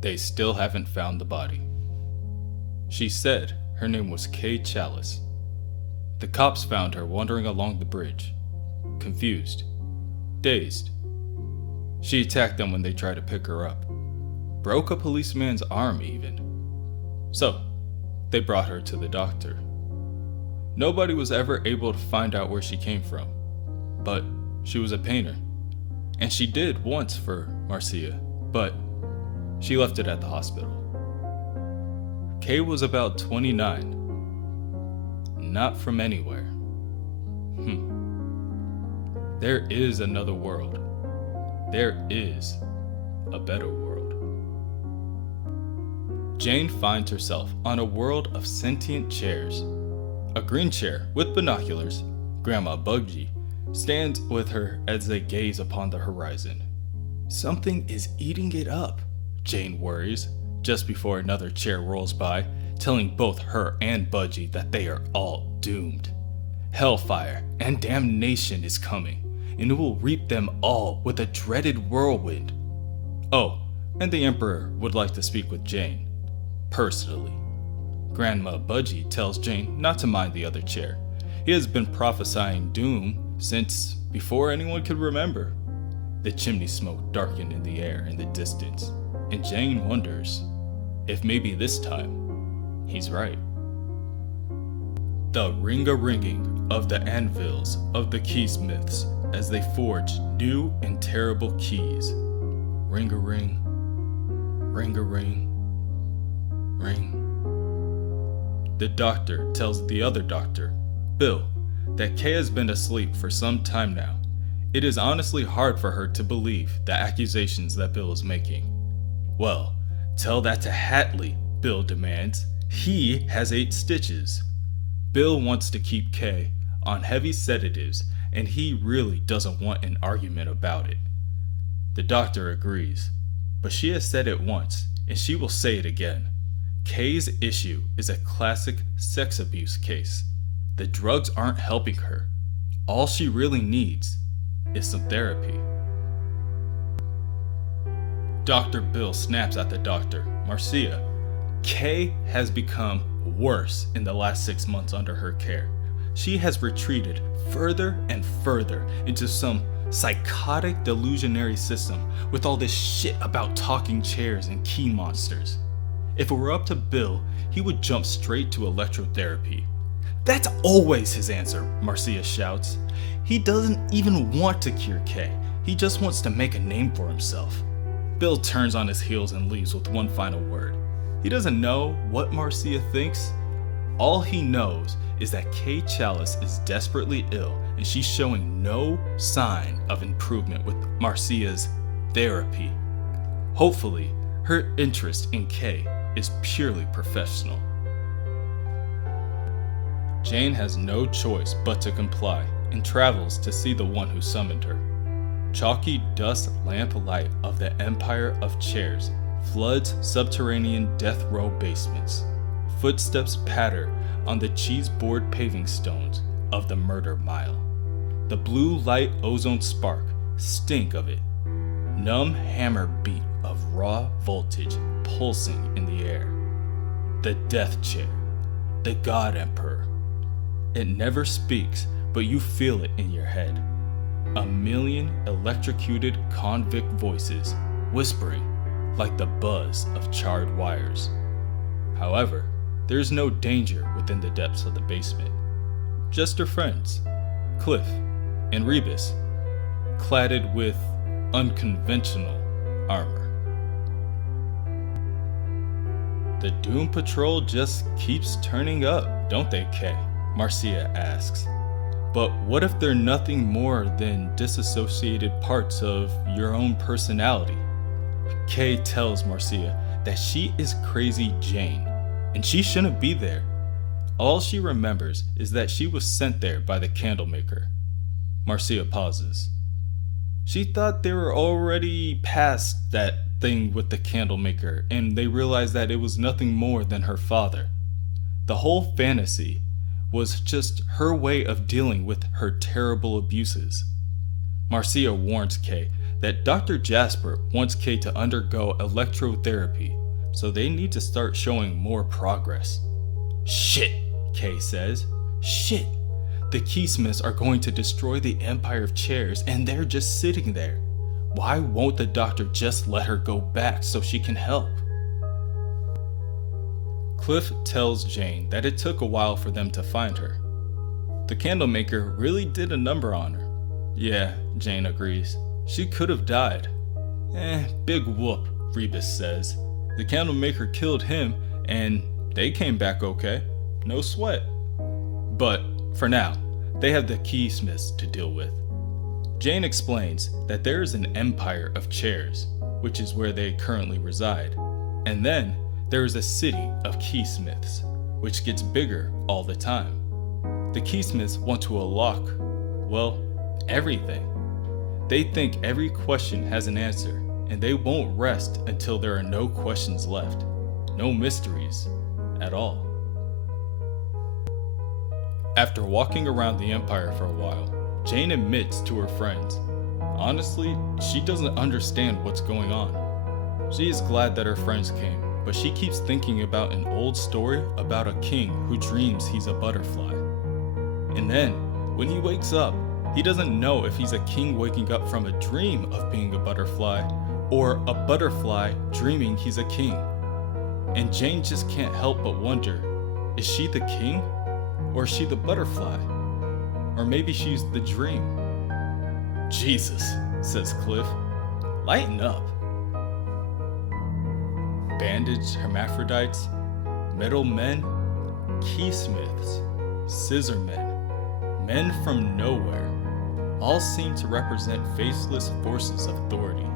They still haven't found the body. She said her name was Chalis. The cops found her wandering along the bridge, confused, dazed. She attacked them when they tried to pick her up, broke a policeman's arm even. So, they brought her to the doctor. Nobody was ever able to find out where she came from, but she was a painter, and she did once for Marcia, but she left it at the hospital. Kay was about 29. Not from anywhere. There is another world. There is a better world. Jane finds herself on a world of sentient chairs. A green chair with binoculars, Grandma Buggy, stands with her as they gaze upon the horizon. Something is eating it up, Jane worries, just before another chair rolls by, telling both her and Budgie that they are all doomed. Hellfire and damnation is coming, and it will reap them all with a dreaded whirlwind. Oh, and the Emperor would like to speak with Jane, personally. Grandma Budgie tells Jane not to mind the other chair. He has been prophesying doom since before anyone could remember. The chimney smoke darkened in the air in the distance, and Jane wonders if maybe this time he's right. The ring-a-ringing of the anvils of the keysmiths as they forge new and terrible keys. Ring-a-ring, ring-a-ring, ring. The doctor tells the other doctor, Bill, that Kay has been asleep for some time now. It is honestly hard for her to believe the accusations that Bill is making. Well, tell that to Hatley, Bill demands. He has 8 stitches. Bill wants to keep Kay on heavy sedatives, and he really doesn't want an argument about it. The doctor agrees, but she has said it once, and she will say it again. Kay's issue is a classic sex abuse case. The drugs aren't helping her. All she really needs is some therapy. Dr. Bill snaps at the doctor, Marcia. Kay has become worse in the last 6 months under her care. She has retreated further and further into some psychotic delusionary system with all this shit about talking chairs and key monsters. If it were up to Bill, he would jump straight to electrotherapy. That's always his answer, Marcia shouts. He doesn't even want to cure Kay. He just wants to make a name for himself. Bill turns on his heels and leaves with one final word. He doesn't know what Marcia thinks. All he knows is that Kay Chalis is desperately ill and she's showing no sign of improvement with Marcia's therapy. Hopefully, her interest in Kay is purely professional. Jane has no choice but to comply and travels to see the one who summoned her. Chalky dust lamp light of the empire of chairs floods subterranean death row basements. Footsteps patter on the cheeseboard paving stones of the murder mile. The blue light ozone spark stink of it. Numb hammer beat of raw voltage pulsing in the air. The death chair. The God Emperor. It never speaks, but you feel it in your head. A million electrocuted convict voices whispering like the buzz of charred wires. However, there is no danger within the depths of the basement. Just her friends, Cliff and Rebus, cladded with unconventional armor. The Doom Patrol just keeps turning up, don't they, Kay? Marcia asks. But what if they're nothing more than disassociated parts of your own personality? Kay tells Marcia that she is Crazy Jane, and she shouldn't be there. All she remembers is that she was sent there by the Candlemaker. Marcia pauses. She thought they were already past that thing with the Candlemaker, and they realized that it was nothing more than her father. The whole fantasy was just her way of dealing with her terrible abuses. Marcia warns Kay that Dr. Jasper wants Kay to undergo electrotherapy, so they need to start showing more progress. Shit, Kay says. Shit. The keysmiths are going to destroy the Empire of Chairs and they're just sitting there. Why won't the doctor just let her go back so she can help? Cliff tells Jane that it took a while for them to find her. The candlemaker really did a number on her. Yeah, Jane agrees. She could have died. Big whoop, Rebus says. The candlemaker killed him and they came back okay. No sweat. But for now, they have the keysmiths to deal with. Jane explains that there is an empire of chairs, which is where they currently reside. And then there is a city of keysmiths, which gets bigger all the time. The keysmiths want to unlock, well, everything. They think every question has an answer, and they won't rest until there are no questions left. No mysteries at all. After walking around the Empire for a while, Jane admits to her friends, honestly, she doesn't understand what's going on. She is glad that her friends came, but she keeps thinking about an old story about a king who dreams he's a butterfly. And then, when he wakes up, he doesn't know if he's a king waking up from a dream of being a butterfly, or a butterfly dreaming he's a king. And Jane just can't help but wonder, is she the king? Or is she the butterfly? Or maybe she's the dream. Jesus, says Cliff. Lighten up. Bandaged hermaphrodites, metal men, keysmiths, scissor men, men from nowhere, all seem to represent faceless forces of authority.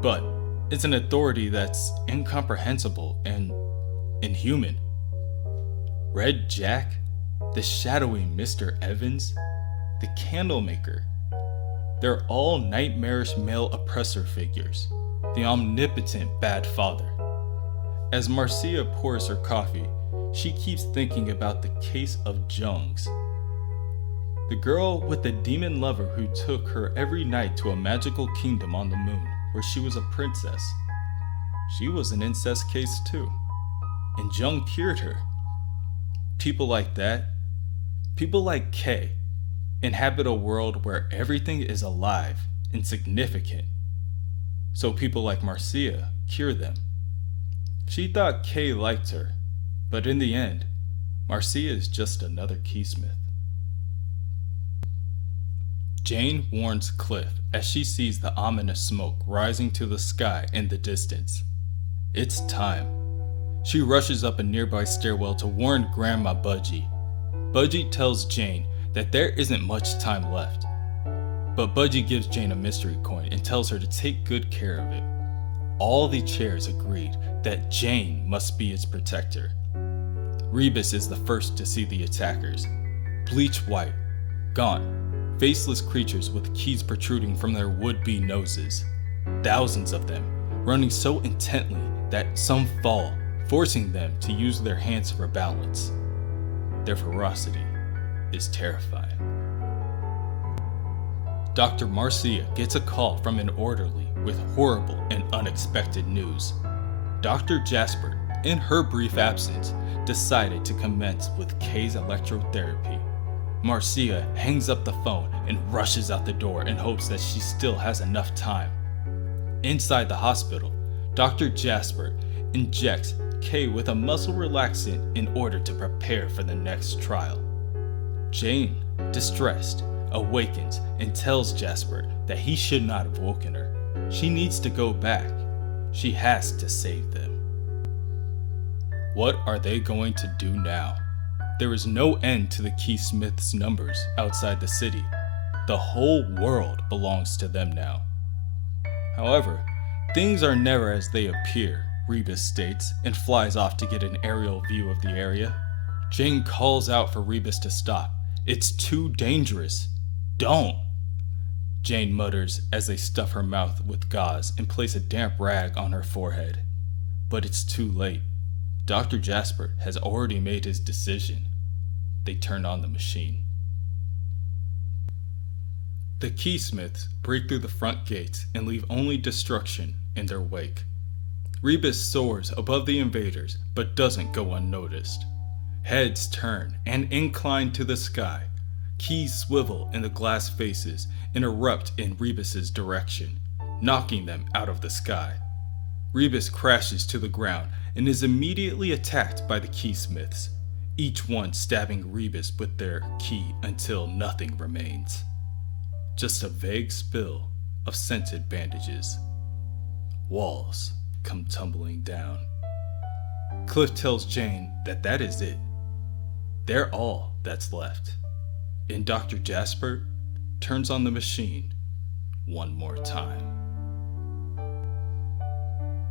But it's an authority that's incomprehensible and inhuman. Red Jack, the shadowy Mr. Evans, the candlemaker. They're all nightmarish male oppressor figures, the omnipotent bad father. As Marcia pours her coffee, she keeps thinking about the case of Jungs. The girl with the demon lover who took her every night to a magical kingdom on the moon where she was a princess. She was an incest case too, and Jung cured her. People like that, people like Kay, inhabit a world where everything is alive and significant. So people like Marcia cure them. She thought Kay liked her, but in the end, Marcia is just another keysmith. Jane warns Cliff as she sees the ominous smoke rising to the sky in the distance. It's time. She rushes up a nearby stairwell to warn Grandma Budgie. Budgie tells Jane that there isn't much time left. But Budgie gives Jane a mystery coin and tells her to take good care of it. All the chairs agreed that Jane must be its protector. Rebus is the first to see the attackers. Bleach white, gaunt, faceless creatures with keys protruding from their would-be noses. Thousands of them, running so intently that some fall, forcing them to use their hands for balance. Their ferocity is terrifying. Dr. Marcia gets a call from an orderly with horrible and unexpected news. Dr. Jasper, in her brief absence, decided to commence with Kay's electrotherapy. Marcia hangs up the phone and rushes out the door in hopes that she still has enough time. Inside the hospital, Dr. Jasper injects Kay with a muscle relaxant in order to prepare for the next trial. Jane, distressed, awakens and tells Jasper that he should not have woken her. She needs to go back. She has to save them. What are they going to do now? There is no end to the keysmiths' numbers outside the city. The whole world belongs to them now. However, things are never as they appear, Rebus states, and flies off to get an aerial view of the area. Jane calls out for Rebus to stop. It's too dangerous. Don't! Jane mutters as they stuff her mouth with gauze and place a damp rag on her forehead. But it's too late. Dr. Jasper has already made his decision. They turn on the machine. The keysmiths break through the front gates and leave only destruction in their wake. Rebus soars above the invaders but doesn't go unnoticed. Heads turn and incline to the sky. Keys swivel in the glass faces and erupt in Rebus's direction, knocking them out of the sky. Rebus crashes to the ground and is immediately attacked by the keysmiths, each one stabbing Rebus with their key until nothing remains. Just a vague spill of scented bandages. Walls come tumbling down. Cliff tells Jane that is it. They're all that's left. And Dr. Jasper turns on the machine one more time.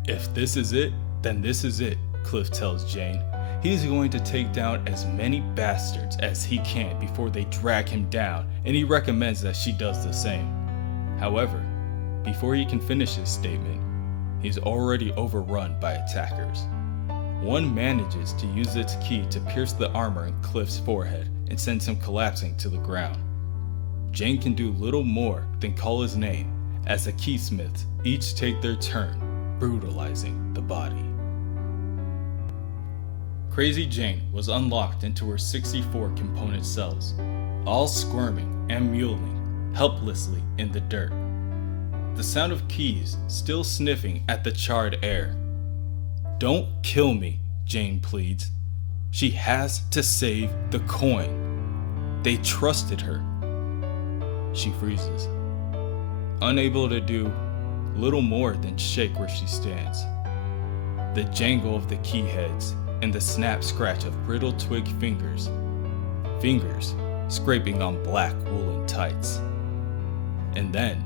If this is it, then this is it, Cliff tells Jane. He's going to take down as many bastards as he can before they drag him down, and he recommends that she does the same. However, before he can finish his statement, he's already overrun by attackers. One manages to use its key to pierce the armor in Cliff's forehead and sends him collapsing to the ground. Jane can do little more than call his name as the keysmiths each take their turn, brutalizing the body. Crazy Jane was unlocked into her 64 component cells, all squirming and mewling helplessly in the dirt. The sound of keys still sniffing at the charred air. Don't kill me, Jane pleads. She has to save the coin. They trusted her. She freezes, unable to do little more than shake where she stands. The jangle of the key heads and the snap scratch of brittle twig fingers scraping on black woolen tights. And then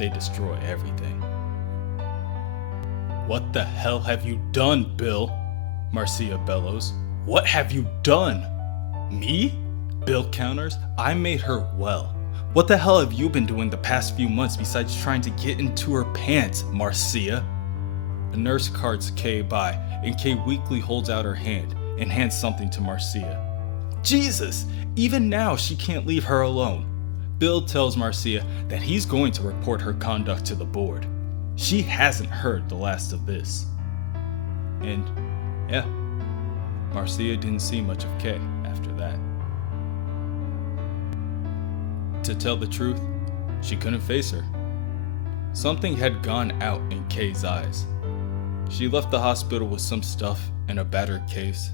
they destroy everything. What the hell have you done, Bill? Marcia bellows. What have you done? Me? Bill counters. I made her well. What the hell have you been doing the past few months besides trying to get into her pants, Marcia? A nurse carts Kay by, and Kay weakly holds out her hand and hands something to Marcia. Jesus! Even now she can't leave her alone. Bill tells Marcia that he's going to report her conduct to the board. She hasn't heard the last of this. And, yeah, Marcia didn't see much of Kay after that. To tell the truth, she couldn't face her. Something had gone out in Kay's eyes. She left the hospital with some stuff in a battered case,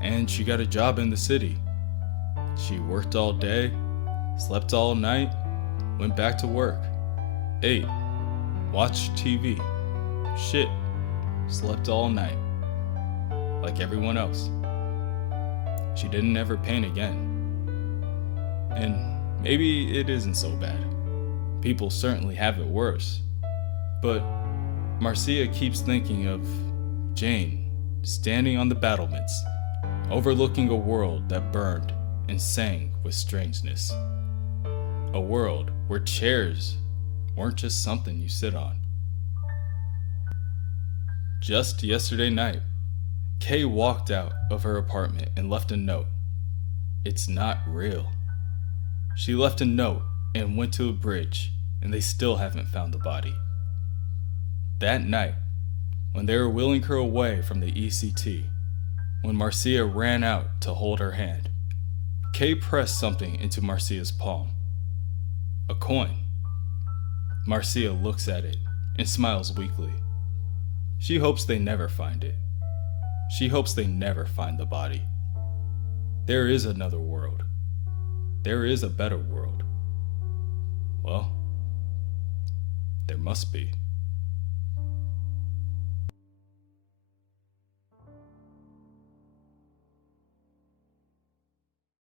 and she got a job in the city. She worked all day, slept all night, went back to work, ate, watched TV, shit, slept all night, like everyone else. She didn't ever pain again. And maybe it isn't so bad. People certainly have it worse. But Marcia keeps thinking of Jane standing on the battlements, overlooking a world that burned and sang with strangeness. A world where chairs weren't just something you sit on. Just yesterday night, Kay walked out of her apartment and left a note. It's not real. She left a note and went to a bridge, and they still haven't found the body. That night, when they were wheeling her away from the ECT, when Marcia ran out to hold her hand, Kay pressed something into Marcia's palm. A coin. Marcia looks at it and smiles weakly. She hopes they never find it. She hopes they never find the body. There is another world. There is a better world. Well, there must be.